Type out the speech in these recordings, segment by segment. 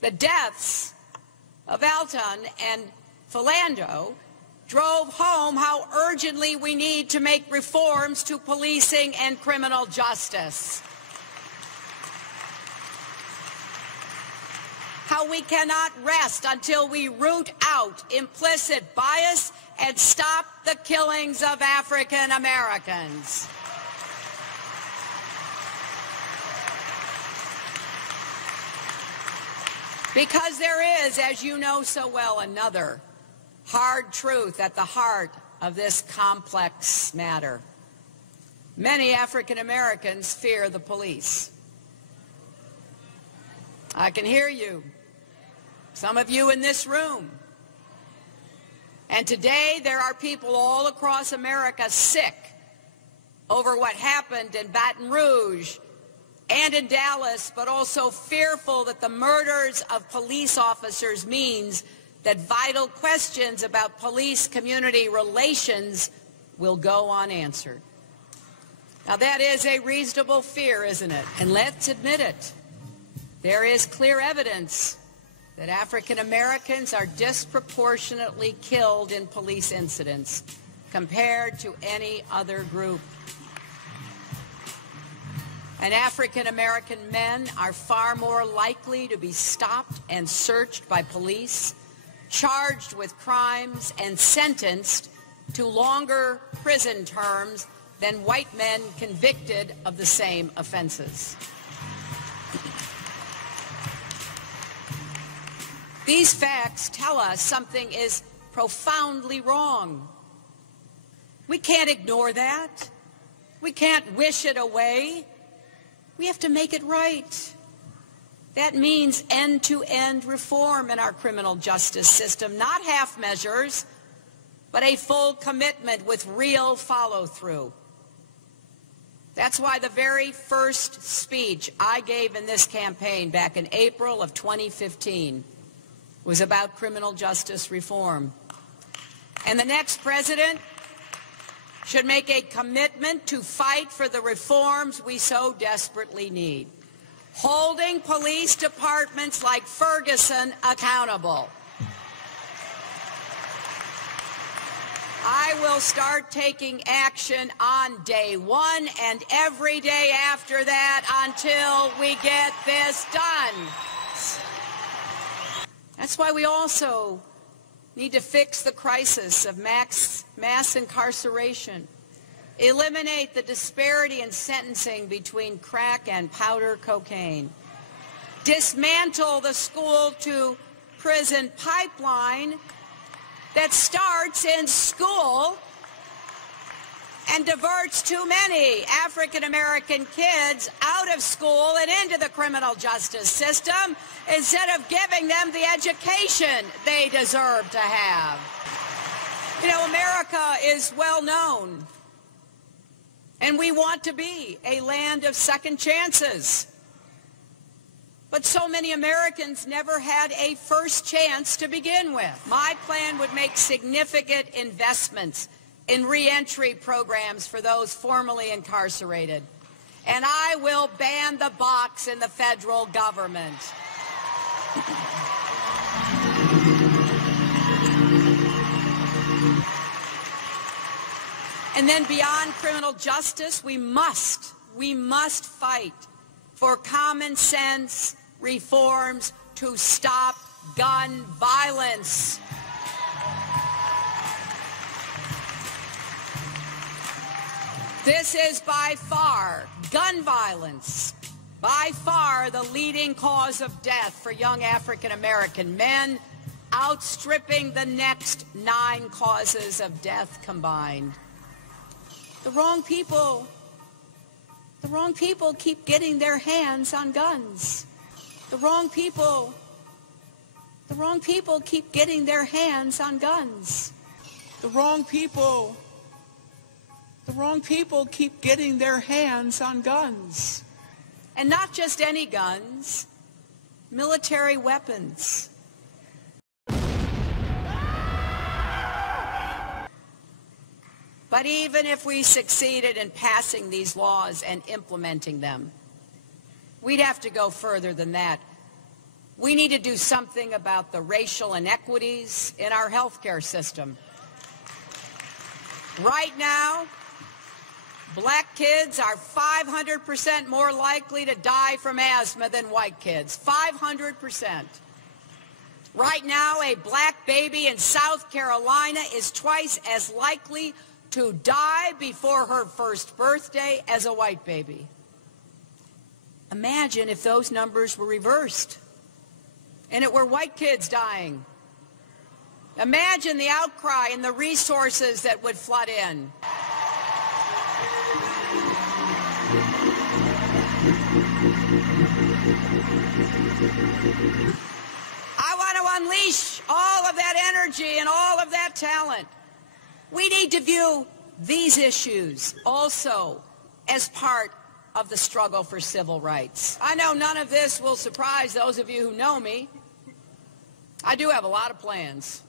The deaths of Alton and Philando drove home how urgently we need to make reforms to policing and criminal justice. How we cannot rest until we root out implicit bias and stop the killings of African Americans. Because there is, as you know so well, another hard truth at the heart of this complex matter. Many African Americans fear the police. I can hear you, some of you in this room. And today there are people all across America sick over what happened in Baton Rouge and in Dallas, but also fearful that the murders of police officers means that vital questions about police-community relations will go unanswered. Now that is a reasonable fear, isn't it? And let's admit it. There is clear evidence that African Americans are disproportionately killed in police incidents compared to any other group. And African American men are far more likely to be stopped and searched by police, charged with crimes, and sentenced to longer prison terms than white men convicted of the same offenses. These facts tell us something is profoundly wrong. We can't ignore that. We can't wish it away. We have to make it right. That means end-to-end reform in our criminal justice system, not half measures, but a full commitment with real follow-through. That's why the very first speech I gave in this campaign back in April of 2015 was about criminal justice reform. And the next president should make a commitment to fight for the reforms we so desperately need, holding police departments like Ferguson accountable. I will start taking action on day one and every day after that until we get this done. That's why we also need to fix the crisis of mass incarceration, eliminate the disparity in sentencing between crack and powder cocaine, dismantle the school-to-prison pipeline that starts in school and diverts too many African-American kids out of school and into the criminal justice system instead of giving them the education they deserve to have. You know, America is well known, and we want to be a land of second chances. But so many Americans never had a first chance to begin with. My plan would make significant investments in reentry programs for those formerly incarcerated. And I will ban the box in the federal government. And then beyond criminal justice, we must fight for common sense reforms to stop gun violence. This is by far, gun violence, by far the leading cause of death for young African American men, outstripping the next 9 causes of death combined. The wrong people keep getting their hands on guns. The wrong people keep getting their hands on guns. The wrong people keep getting their hands on guns. And not just any guns, military weapons. But even if we succeeded in passing these laws and implementing them, we'd have to go further than that. We need to do something about the racial inequities in our healthcare system. Right now, black kids are 500% more likely to die from asthma than white kids. 500%. Right now, a black baby in South Carolina is twice as likely to die before her first birthday as a white baby. Imagine if those numbers were reversed and it were white kids dying. Imagine the outcry and the resources that would flood in. I want to unleash all of that energy and all of that talent. We need to view these issues also as part of the struggle for civil rights. I know none of this will surprise those of you who know me. I do have a lot of plans.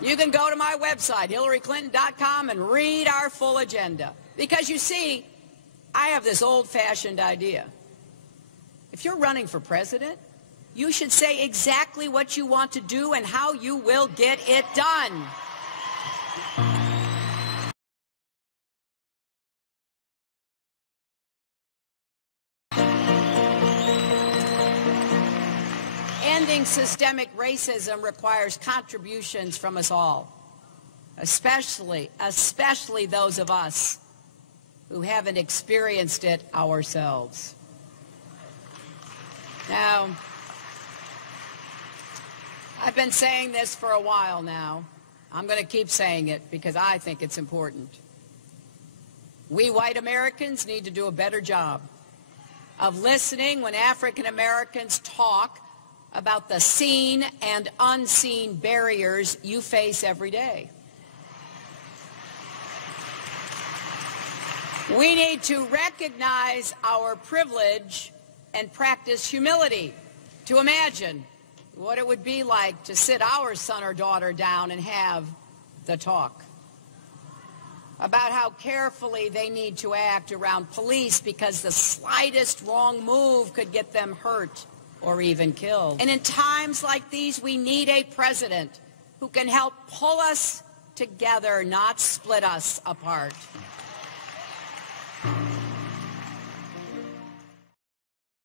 You can go to my website, HillaryClinton.com, and read our full agenda. Because you see, I have this old-fashioned idea. If you're running for president, you should say exactly what you want to do and how you will get it done. Ending systemic racism requires contributions from us all, especially those of us who haven't experienced it ourselves. Now, I've been saying this for a while now. I'm going to keep saying it because I think it's important. We white Americans need to do a better job of listening when African Americans talk about the seen and unseen barriers you face every day. We need to recognize our privilege and practice humility, to imagine what it would be like to sit our son or daughter down and have the talk about how carefully they need to act around police because the slightest wrong move could get them hurt or even killed. And in times like these, we need a president who can help pull us together, not split us apart.